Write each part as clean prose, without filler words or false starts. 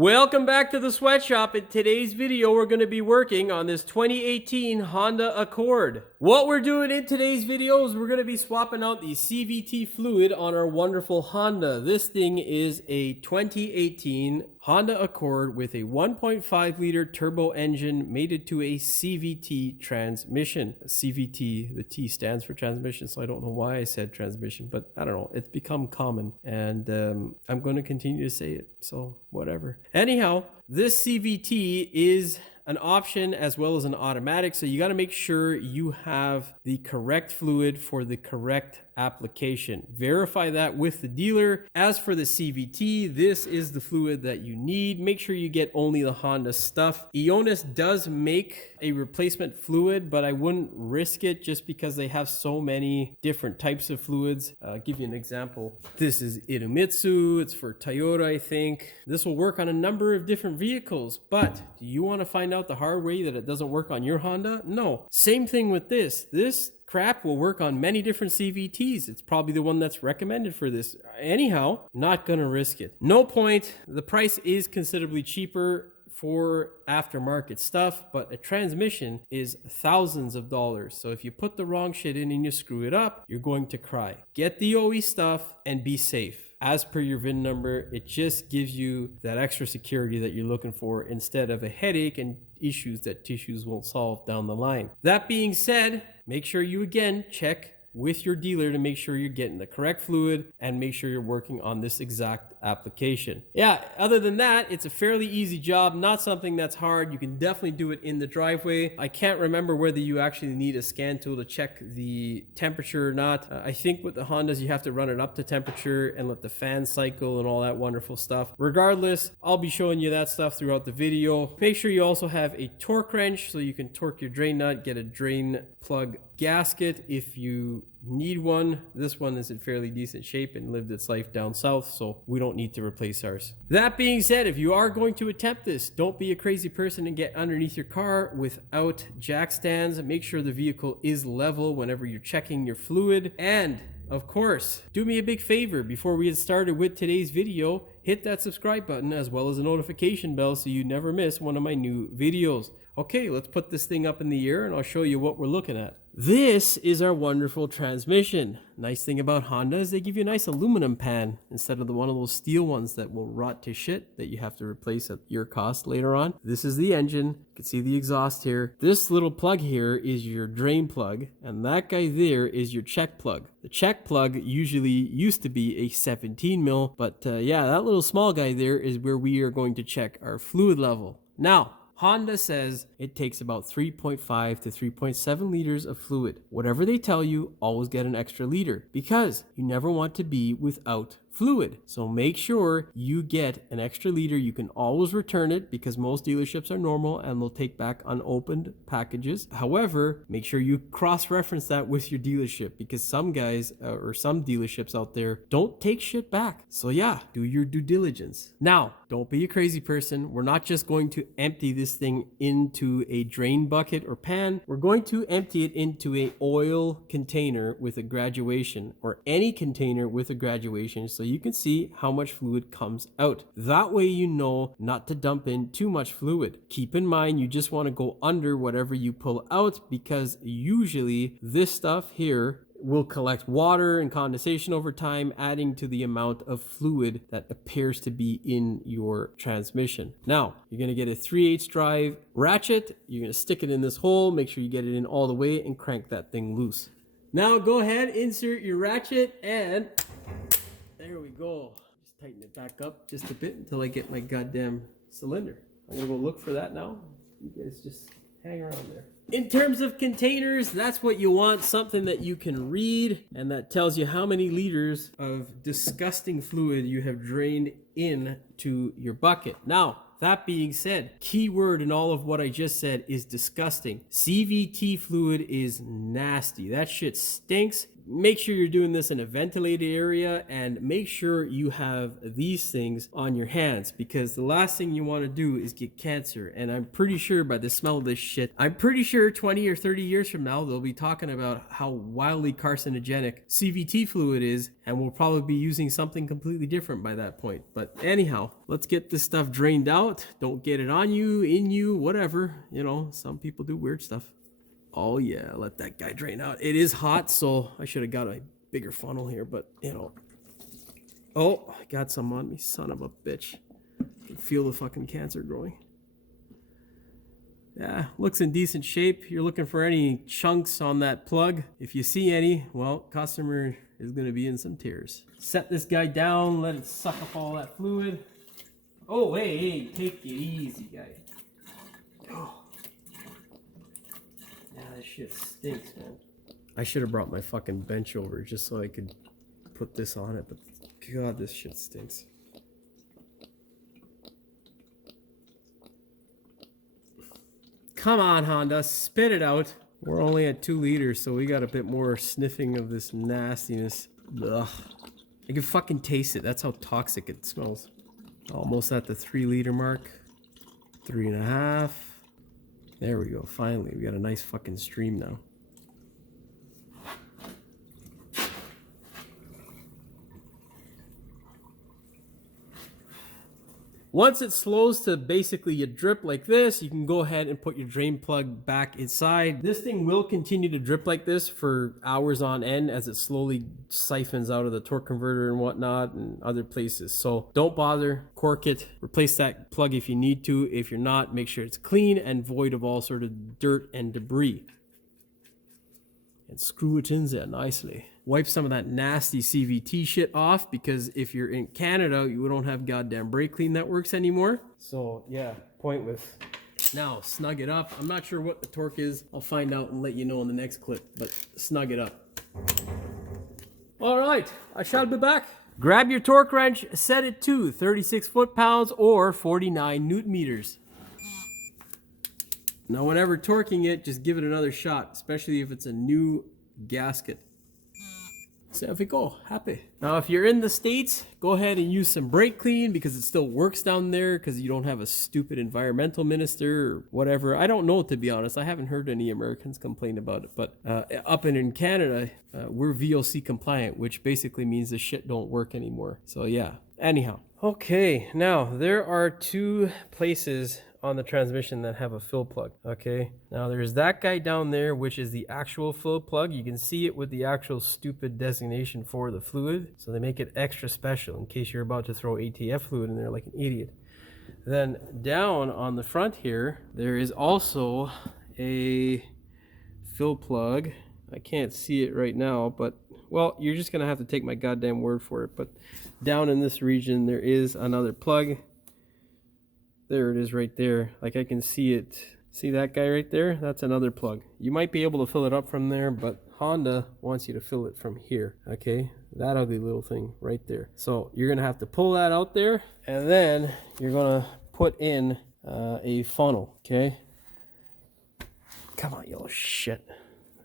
Welcome back to the sweatshop. In today's video, we're going to be working on this 2018 Honda Accord. What we're doing in today's video is we're going to be swapping out the CVT fluid on our wonderful Honda. This thing is a 2018 Honda Accord with a 1.5 liter turbo engine mated to a CVT transmission. CVT, the T stands for transmission, so I don't know why I said transmission, but I don't know. It's become common, and I'm going to continue to say it, so whatever. Anyhow, this CVT is an option as well as an automatic, so you got to make sure you have the correct fluid for the correct application. Verify that with the dealer. As for the CVT, this is the fluid that you need. Make sure you get only the Honda stuff. Ionis does make a replacement fluid, but I wouldn't risk it just because they have so many different types of fluids. I'll give you an example. This is Idemitsu. It's for Toyota, I think. This will work on a number of different vehicles, but do you want to find out the hard way that it doesn't work on your Honda? No. Same thing with this. This crap will work on many different CVTs. It's probably the one that's recommended for this. Anyhow, not gonna risk it. No point. The price is considerably cheaper for aftermarket stuff, but a transmission is thousands of dollars. So if you put the wrong shit in and you screw it up, you're going to cry. Get the OE stuff and be safe. As per your VIN number, it just gives you that extra security that you're looking for instead of a headache and issues that tissues won't solve down the line. That being said, make sure you again check with your dealer to make sure you're getting the correct fluid and make sure you're working on this exact application. Yeah, other than that, it's a fairly easy job, not something that's hard. You can definitely do it in the driveway. I can't remember whether you actually need a scan tool to check the temperature or not. I think with the Hondas, you have to run it up to temperature and let the fan cycle and all that wonderful stuff. Regardless, I'll be showing you that stuff throughout the video. Make sure you also have a torque wrench so you can torque your drain nut, get a drain plug gasket if you need one. This one is in fairly decent shape and lived its life down south, so we don't need to replace ours. That being said, if you are going to attempt this, don't be a crazy person and get underneath your car without jack stands. Make sure the vehicle is level whenever you're checking your fluid. And of course, do me a big favor before we get started with today's video. Hit that subscribe button as well as a notification bell so you never miss one of my new videos. Okay, let's put this thing up in the air and I'll show you what we're looking at. This is our wonderful transmission. Nice thing about Honda is they give you a nice aluminum pan instead of one of those steel ones that will rot to shit that you have to replace at your cost later on. This is the engine. You can see the exhaust here. This little plug here is your drain plug, and that guy there is your check plug. The check plug usually used to be a 17 mil, but yeah, that little small guy there is where we are going to check our fluid level. Now, Honda says it takes about 3.5 to 3.7 liters of fluid. Whatever they tell you, always get an extra liter because you never want to be without fluid. So make sure you get an extra liter. You can always return it because most dealerships are normal and they'll take back unopened packages. However, make sure you cross-reference that with your dealership because some guys or some dealerships out there don't take shit back. So yeah, do your due diligence. Now, don't be a crazy person. We're not just going to empty this thing into a drain bucket or pan. We're going to empty it into a oil container with a graduation or any container with a graduation so you can see how much fluid comes out. That way you know not to dump in too much fluid. Keep in mind you just want to go under whatever you pull out because usually this stuff here will collect water and condensation over time, adding to the amount of fluid that appears to be in your transmission. Now, you're going to get a 3/8 drive ratchet. You're going to stick it in this hole, make sure you get it in all the way and crank that thing loose. Now go ahead, insert your ratchet and there we go. Just tighten it back up just a bit until I get my goddamn cylinder. I'm going to go look for that now. You guys just hang around there. In terms of containers, that's what you want, something that you can read and that tells you how many liters of disgusting fluid you have drained into your bucket. Now, that being said, key word in all of what I just said is disgusting. CVT fluid is nasty. That shit stinks. make sure you're doing this in a ventilated area, and make sure you have these things on your hands, because the last thing you want to do is get cancer. And I'm pretty sure by the smell of this shit, I'm pretty sure 20 or 30 years from now, they'll be talking about how wildly carcinogenic CVT fluid is, and we'll probably be using something completely different by that point. But anyhow, let's get this stuff drained out. Don't get it on you, in you, whatever. You know, some people do weird stuff. Oh yeah, let that guy drain out. It is hot, so I should have got a bigger funnel here, but you know. Oh, I got some on me, son of a bitch. I can feel the fucking cancer growing. Yeah, looks in decent shape. You're looking for any chunks on that plug. If you see any, well, customer is gonna be in some tears. Set this guy down, let it suck up all that fluid. Oh, hey, take it easy, guy. Oh. This shit stinks, man. I should have brought my fucking bench over just so I could put this on it, but god, this shit stinks. Come on, Honda, spit it out. We're only at 2 liters, so we got a bit more sniffing of this nastiness. Ugh. I can fucking taste it. That's how toxic it smells. Almost at the 3 liter mark. 3.5. There we go. Finally, we got a nice fucking stream now. Once it slows to basically a drip like this, you can go ahead and put your drain plug back inside. This thing will continue to drip like this for hours on end as it slowly siphons out of the torque converter and whatnot and other places. So don't bother, cork it, replace that plug if you need to. If you're not, make sure it's clean and void of all sort of dirt and debris. And screw it in there nicely. Wipe some of that nasty CVT shit off, because if you're in Canada, you don't have goddamn brake clean that works anymore. So yeah, pointless. Now, snug it up. I'm not sure what the torque is. I'll find out and let you know in the next clip, but snug it up. All right, I shall be back. Grab your torque wrench, set it to 36 foot-pounds or 49 newton meters. Now, whenever torquing it, just give it another shot, especially if it's a new gasket. So there we go, happy. Now, if you're in the States, go ahead and use some brake clean, because it still works down there, because you don't have a stupid environmental minister or whatever. I don't know, to be honest. I haven't heard any Americans complain about it. But up in Canada, we're VOC compliant, which basically means the shit don't work anymore. So yeah, anyhow. Okay, now there are 2 places on the transmission that have a fill plug. Okay, now there's that guy down there, which is the actual fill plug. You can see it with the actual stupid designation for the fluid, so they make it extra special in case you're about to throw ATF fluid in there like an idiot. Then down on the front here, there is also a fill plug. I can't see it right now, but well, you're just gonna have to take my goddamn word for it. But down in this region, there is another plug. There it is right there. Like, I can see it. See that guy right there? That's another plug. You might be able to fill it up from there, but Honda wants you to fill it from here. Okay, that ugly little thing right there. So you're gonna have to pull that out there, and then you're gonna put in a funnel. Okay, come on, you little shit.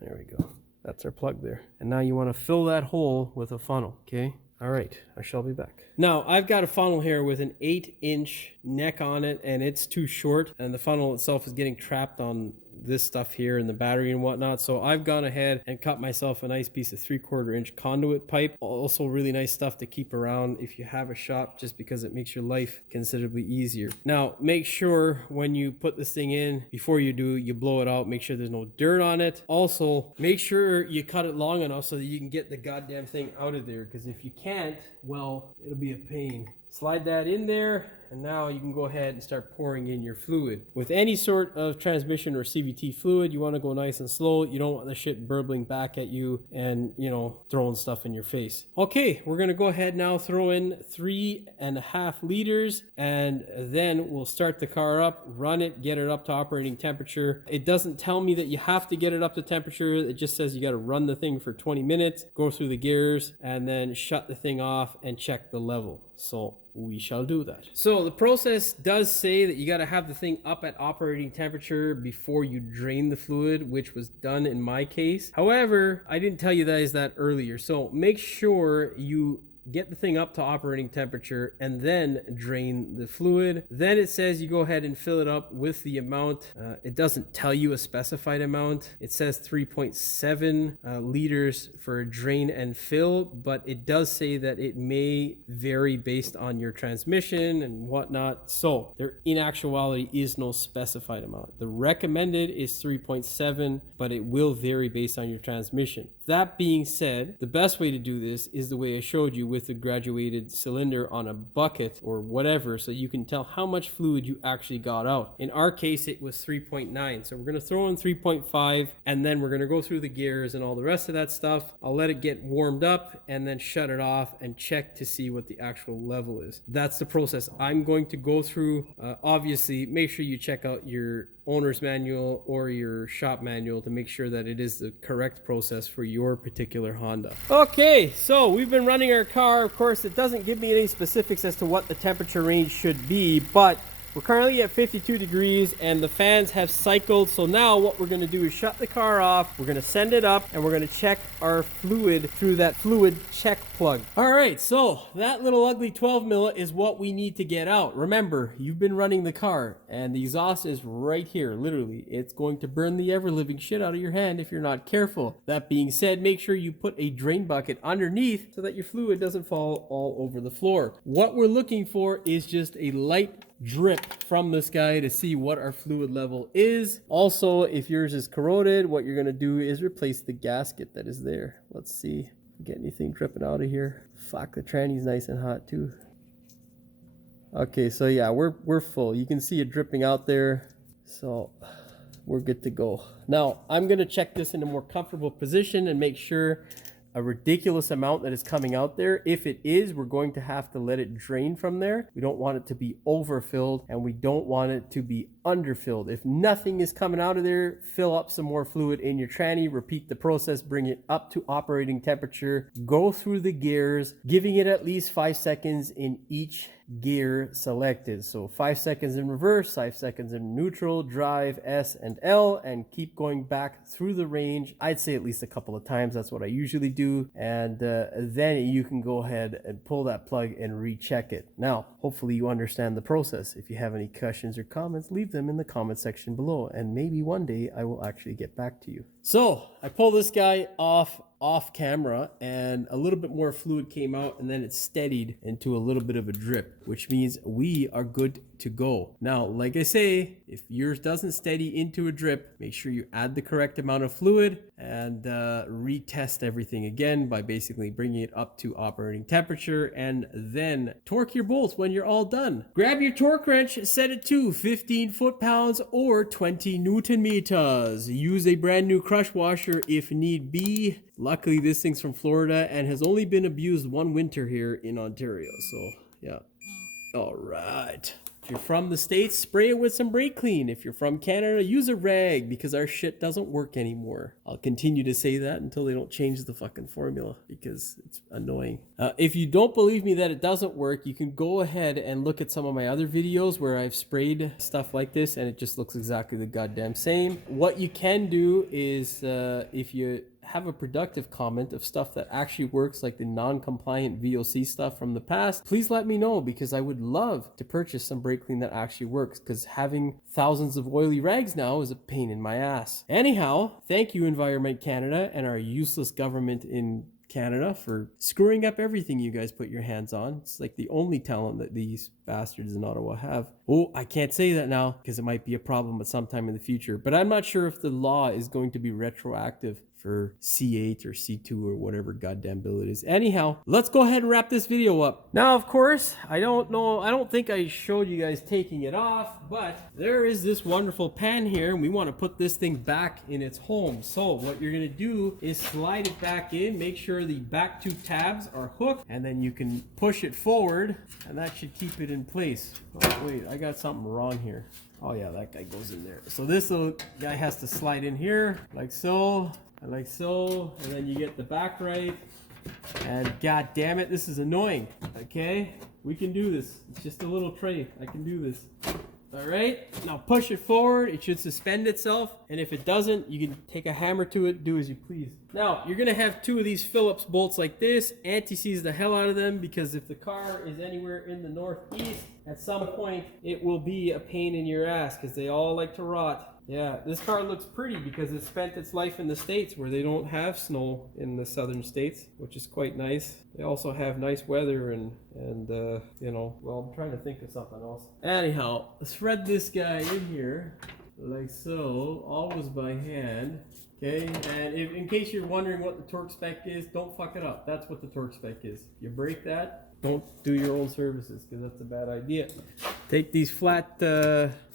There we go. That's our plug there. And now you want to fill that hole with a funnel. Okay, all right, I shall be back. Now, I've got a funnel here with an 8-inch neck on it, and it's too short, and the funnel itself is getting trapped on this stuff here and the battery and whatnot. So I've gone ahead and cut myself a nice piece of 3/4 inch conduit pipe. Also really nice stuff to keep around if you have a shop, just because it makes your life considerably easier. Now, make sure when you put this thing in, before you do, you blow it out, make sure there's no dirt on it. Also, make sure you cut it long enough so that you can get the goddamn thing out of there, because if you can't, well, it'll be a pain. Slide that in there, and now you can go ahead and start pouring in your fluid. With any sort of transmission or CVT fluid, you want to go nice and slow. You don't want the shit burbling back at you and, you know, throwing stuff in your face. Okay, we're going to go ahead now, throw in 3.5 liters, and then we'll start the car up, run it, get it up to operating temperature. It doesn't tell me that you have to get it up to temperature. It just says you got to run the thing for 20 minutes, go through the gears, and then shut the thing off and check the level. So we shall do that. So the process does say that you got to have the thing up at operating temperature before you drain the fluid, which was done in my case. However, I didn't tell you guys that earlier. So make sure you get the thing up to operating temperature and then drain the fluid. Then it says you go ahead and fill it up with the amount. It doesn't tell you a specified amount. It says 3.7 liters for a drain and fill, but it does say that it may vary based on your transmission and whatnot. So there in actuality is no specified amount. The recommended is 3.7, but it will vary based on your transmission. That being said, the best way to do this is the way I showed you with the graduated cylinder on a bucket or whatever, so you can tell how much fluid you actually got out. In our case, it was 3.9. So we're going to throw in 3.5 and then we're going to go through the gears and all the rest of that stuff. I'll let it get warmed up and then shut it off and check to see what the actual level is. That's the process I'm going to go through. Obviously, make sure you check out your owner's manual or your shop manual to make sure that it is the correct process for your particular Honda. Okay, so we've been running our car. Of course, it doesn't give me any specifics as to what the temperature range should be, but we're currently at 52 degrees and the fans have cycled. So now what we're going to do is shut the car off. We're going to send it up and we're going to check our fluid through that fluid check plug. All right, so that little ugly 12 mil is what we need to get out. Remember, you've been running the car and the exhaust is right here. Literally, it's going to burn the ever-living shit out of your hand if you're not careful. That being said, make sure you put a drain bucket underneath so that your fluid doesn't fall all over the floor. What we're looking for is just a light drip from this guy to see what our fluid level is. Also, if yours is corroded, what you're going to do is replace the gasket that is there. Let's see if we get anything dripping out of here. Fuck, the tranny's nice and hot too. Okay, so yeah, we're full. You can see it dripping out there, so we're good to go. Now I'm going to check this in a more comfortable position and make sure a ridiculous amount that is coming out there. If it is, we're going to have to let it drain from there. We don't want it to be overfilled and we don't want it to be underfilled. If nothing is coming out of there, fill up some more fluid in your tranny, repeat the process, bring it up to operating temperature, go through the gears, giving it at least 5 seconds in each gear selected. So 5 seconds in reverse, 5 seconds in neutral, drive, S and L, and keep going back through the range. I'd say at least a couple of times. That's what I usually do. And then you can go ahead and pull that plug and recheck it. Now, hopefully you understand the process. If you have any questions or comments, leave them in the comment section below. And maybe one day I will actually get back to you. So I pull this guy off camera and a little bit more fluid came out and then it steadied into a little bit of a drip, which means we are good to go. Now, like I say, if yours doesn't steady into a drip, make sure you add the correct amount of fluid and retest everything again by basically bringing it up to operating temperature and then torque your bolts when you're all done. Grab your torque wrench, set it to 15 foot-pounds or 20 Newton meters. Use a brand new crush washer if need be. Luckily, this thing's from Florida and has only been abused one winter here in Ontario. So, yeah. All right. If you're from the States, spray it with some brake clean. If you're from Canada, use a rag because our shit doesn't work anymore. I'll continue to say that until they don't change the fucking formula because it's annoying. If you don't believe me that it doesn't work, you can go ahead and look at some of my other videos where I've sprayed stuff like this and it just looks exactly the goddamn same. What you can do is if you have a productive comment of stuff that actually works, like the non-compliant VOC stuff from the past, please let me know because I would love to purchase some brake clean that actually works, because having thousands of oily rags now is a pain in my ass. Anyhow, thank you Environment Canada and our useless government in Canada for screwing up everything you guys put your hands on. It's like the only talent that these bastards in Ottawa have. Oh, I can't say that now because it might be a problem at some time in the future, but I'm not sure if the law is going to be retroactive for C8 or C2 or whatever goddamn bill it is. Anyhow, let's go ahead and wrap this video up. Now, of course, I don't think I showed you guys taking it off, but there is this wonderful pan here and we want to put this thing back in its home. So what you're going to do is slide it back in, make sure the back two tabs are hooked, and then you can push it forward and that should keep it in place. Oh wait, I got something wrong here. Oh yeah, that guy goes in there. So this little guy has to slide in here like so. Like so, and then you get the back right, and god damn it, this is annoying. Okay, We can do this. It's just a little tray. I can do this. All right, now push it forward. It should suspend itself. And if it doesn't, you can take a hammer to it, do as you please. Now, you're gonna have 2 of these Phillips bolts like this. Anti-seize the hell out of them, because if the car is anywhere in the northeast, at some point, it will be a pain in your ass, because they all like to rot. Yeah, this car looks pretty because it spent its life in the States where they don't have snow in the southern states, which is quite nice. They also have nice weather and you know, well, I'm trying to think of something else. Anyhow, thread this guy in here like so, always by hand. Okay, and if, in case you're wondering what the torque spec is, don't fuck it up. That's what the torque spec is. You break that, don't do your own services, because that's a bad idea. Take these flat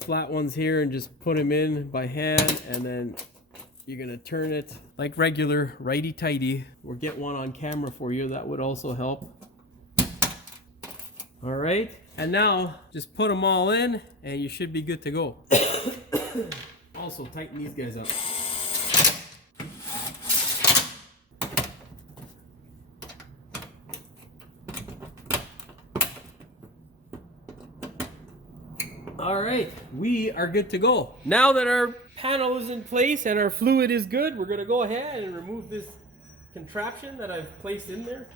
ones here and just put them in by hand, and then you're gonna turn it like regular, righty-tighty, or get one on camera for you. That would also help. All right, and now just put them all in, and you should be good to go. Also, tighten these guys up. All right, we are good to go. Now that our panel is in place and our fluid is good, we're gonna go ahead and remove this contraption that I've placed in there.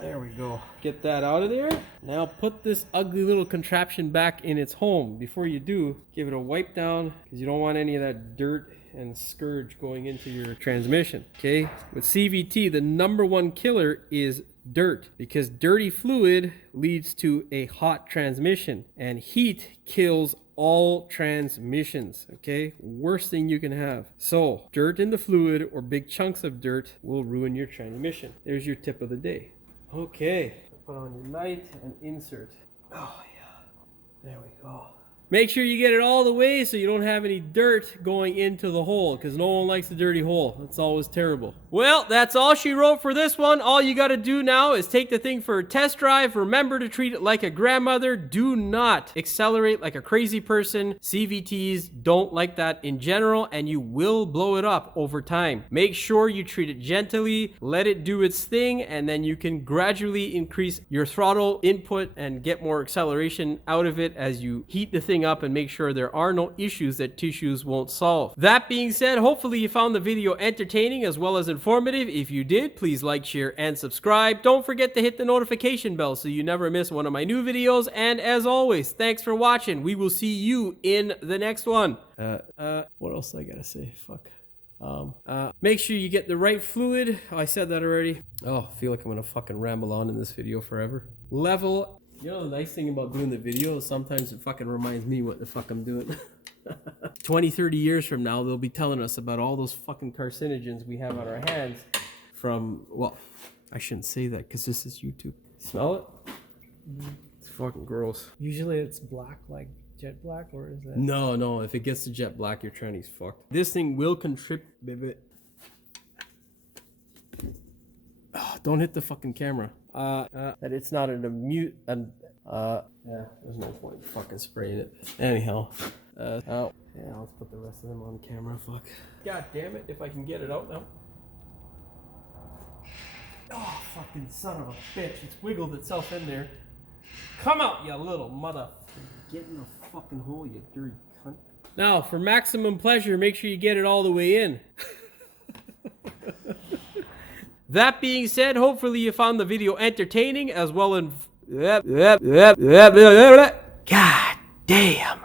There we go. Get that out of there. Now put this ugly little contraption back in its home. Before you do, give it a wipe down, because you don't want any of that dirt and scourge going into your transmission. Okay, with CVT, the #1 killer is dirt, because dirty fluid leads to a hot transmission, and heat kills all transmissions. Okay, worst thing you can have. So dirt in the fluid or big chunks of dirt will ruin your transmission. There's your tip of the day. Okay, put on your light and insert. Oh yeah, there we go. Make sure you get it all the way so you don't have any dirt going into the hole, because no one likes a dirty hole. That's always terrible. Well, that's all she wrote for this one. All you got to do now is take the thing for a test drive. Remember to treat it like a grandmother. Do not accelerate like a crazy person. CVTs don't like that in general, and you will blow it up over time. Make sure you treat it gently, let it do its thing, and then you can gradually increase your throttle input and get more acceleration out of it as you heat the thing up and make sure there are no issues that tissues won't solve. That being said, hopefully you found the video entertaining as well as informative. If you did, please like, share, and subscribe. Don't forget to hit the notification bell so you never miss one of my new videos. And as always, thanks for watching. We will see you in the next one. What else I gotta say? Fuck. Make sure you get the right fluid. Oh, I said that already. Oh, I feel like I'm gonna fucking ramble on in this video forever. Level. You know the nice thing about doing the video is sometimes it fucking reminds me what the fuck I'm doing. 20, 30 years from now, they'll be telling us about all those fucking carcinogens we have on our hands from, well, I shouldn't say that because this is YouTube. Smell it? It's fucking gross. Usually it's black, like jet black, or is that? No. If it gets to jet black, your tranny's fucked. This thing will contribute. Oh, don't hit the fucking camera. That it's not an immune. Yeah, there's no point fucking spraying it. Anyhow, yeah, let's put the rest of them on camera. Fuck. God damn it! If I can get it out now. Oh, fucking son of a bitch! It's wiggled itself in there. Come out, you little mother. Get in the fucking hole, you dirty cunt. Now, for maximum pleasure, make sure you get it all the way in. That being said, hopefully you found the video entertaining as well as... God damn.